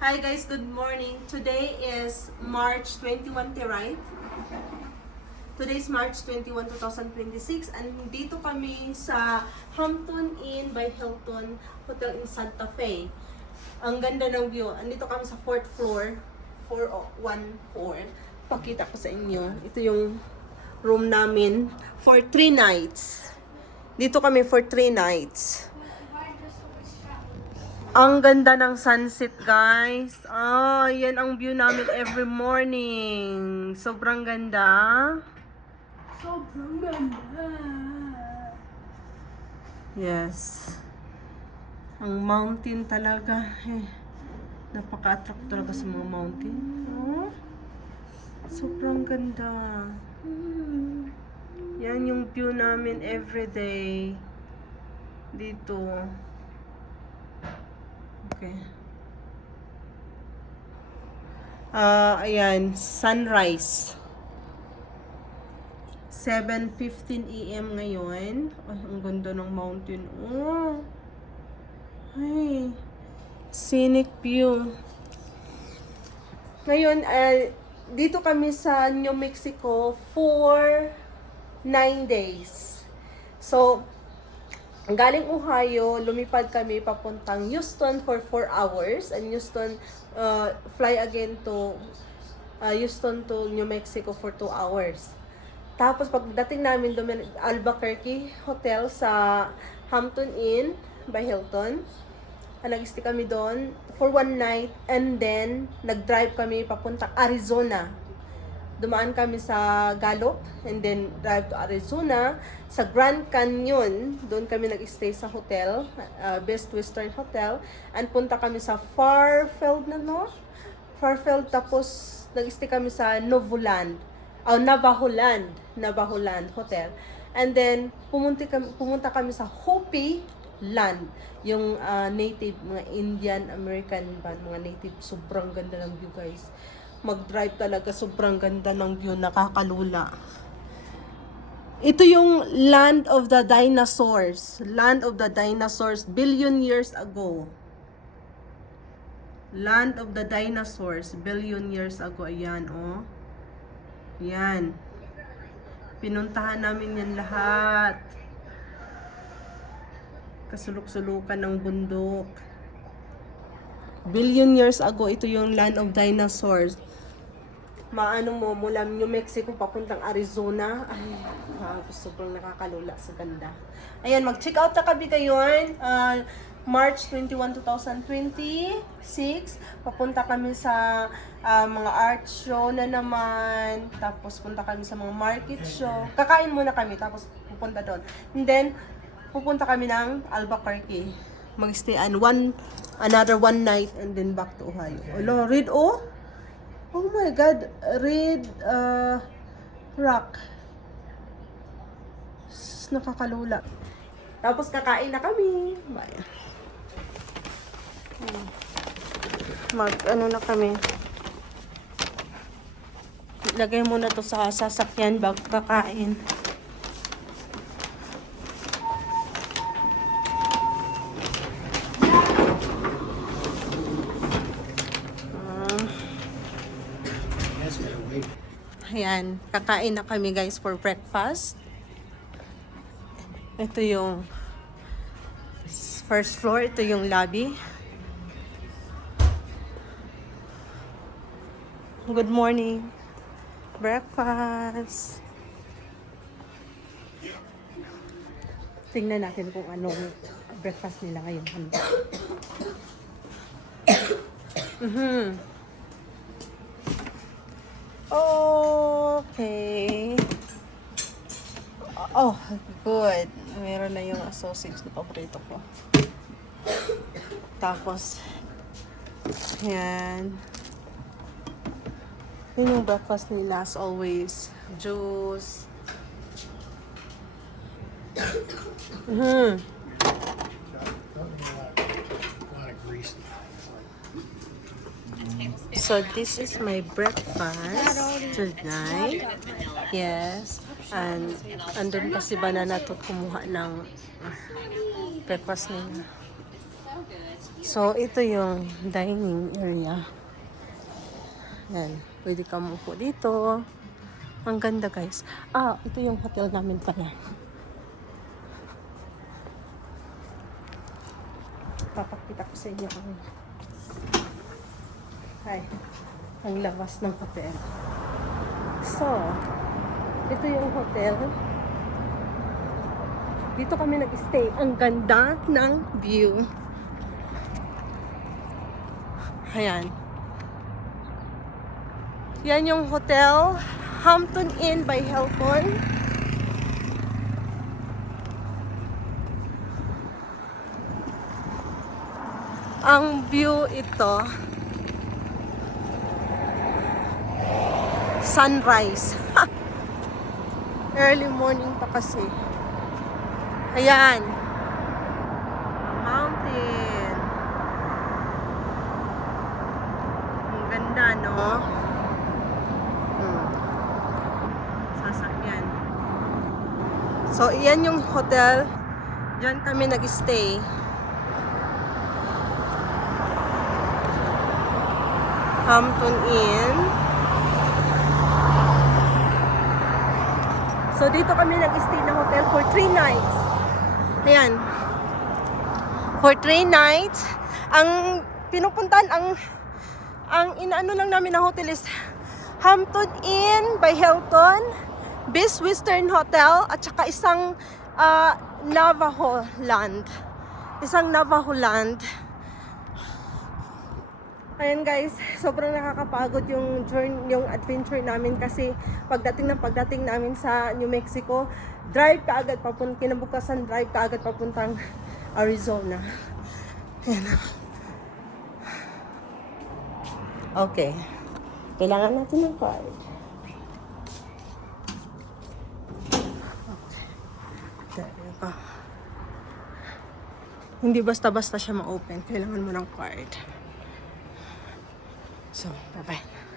Hi guys, good morning. Today is March 21, right? Today is March 21, 2026 and dito kami sa Hampton Inn by Hilton Hotel in Santa Fe. Ang ganda ng view. Andito kami sa 4th floor, 414. Pakita ko sa inyo. Ito yung room namin for 3 nights. Dito kami for 3 nights. Ang ganda ng sunset, guys. Yan ang view namin every morning. Sobrang ganda. Sobrang ganda. Yes. Ang mountain talaga. Napaka-attract talaga sa mga mountain. Sobrang ganda. Yan yung view namin every day. Dito. Okay. Ayan, sunrise. 7:15 AM ngayon. Ay, ang ganda ng mountain. Ay, scenic view. Ngayon, dito kami sa New Mexico for 9 days. So, galing Ohio, lumipad kami papuntang Houston for 4 hours and Houston fly again to Houston to New Mexico for 2 hours. Tapos pagdating namin doon Albuquerque Hotel sa Hampton Inn by Hilton. Nag-stay kami doon for 1 night and then nag-drive kami papuntang Arizona. Dumaan kami sa Gallup and then drive to Arizona. Sa Grand Canyon, doon kami nag-stay sa hotel, Best Western Hotel. And punta kami sa Fairfield Fairfield, tapos nag-stay kami sa Navajo Land Hotel. And then pumunta kami sa Hopi Land, yung native, mga Indian American ba, mga native. Sobrang ganda ng view, guys. Mag-drive talaga, sobrang ganda ng view, nakakalula. Ito yung land of the dinosaurs. Land of the dinosaurs, billion years ago. Land of the dinosaurs, billion years ago. Ayan, Ayan. Pinuntahan namin yan lahat. Kasulok-sulukan ng bundok. Billion years ago, ito yung land of dinosaurs. Mula New Mexico papuntang Arizona. Ay, sobrang nakakalula sa ganda. Ayan, mag-check out na kami ngayon. March 21, 2026. Papunta kami sa mga art show na naman. Tapos punta kami sa mga market show. Kakain muna kami, tapos pupunta doon. And then, pupunta kami ng Albuquerque. Mag-stay another 1 night and then back to Ohio. Read Oh my God, Red Rock. Nakakalula. Tapos kakain na kami. Bye. Na kami. Lagay muna to sa sasakyan bago kakain. Ayan, kakain na kami, guys, for breakfast. Ito yung first floor, ito yung lobby. Good morning. Breakfast. Tingnan natin kung anong breakfast nila ngayon. Okay. Oh, good. Meron na yung sausage na paborito ko. Tapos, yan. Yun yung breakfast nila as always. Juice. So this is my breakfast tonight. Yes. And andun pa si Banana to kumuha ng breakfast nila. So, ito yung dining area. Yan. Pwede ka umupo dito. Ang ganda, guys. Ito yung hotel namin pala. Papakita ko sa inyo ang ang labas ng hotel. So, ito yung hotel. Dito kami nag-stay. Ang ganda ng view. Ayan. Yan yung hotel. Hampton Inn by Hilton. Ang view ito. Sunrise. Early morning pa kasi. Ayan. Mountain. Ang ganda, no? Sasakyan. So, iyan yung hotel. Diyan kami nag-stay. Hampton Inn. So, dito kami nag-stay ng hotel for 3 nights. Ayan. For 3 nights. Ang pinupuntahan, ang inaano lang namin ng hotel is Hampton Inn by Hilton, Best Western Hotel, at saka isang Navajo Land. Isang Navajo Land. Ayan guys, sobrang nakakapagod yung journey, yung adventure namin kasi pagdating namin sa New Mexico, drive ka agad kinabukasan drive ka agad papuntang Arizona. Ayan. Okay. Kailangan natin ng card. Okay. There. Hindi basta-basta siya ma-open. Kailangan mo ng card. So, bye-bye.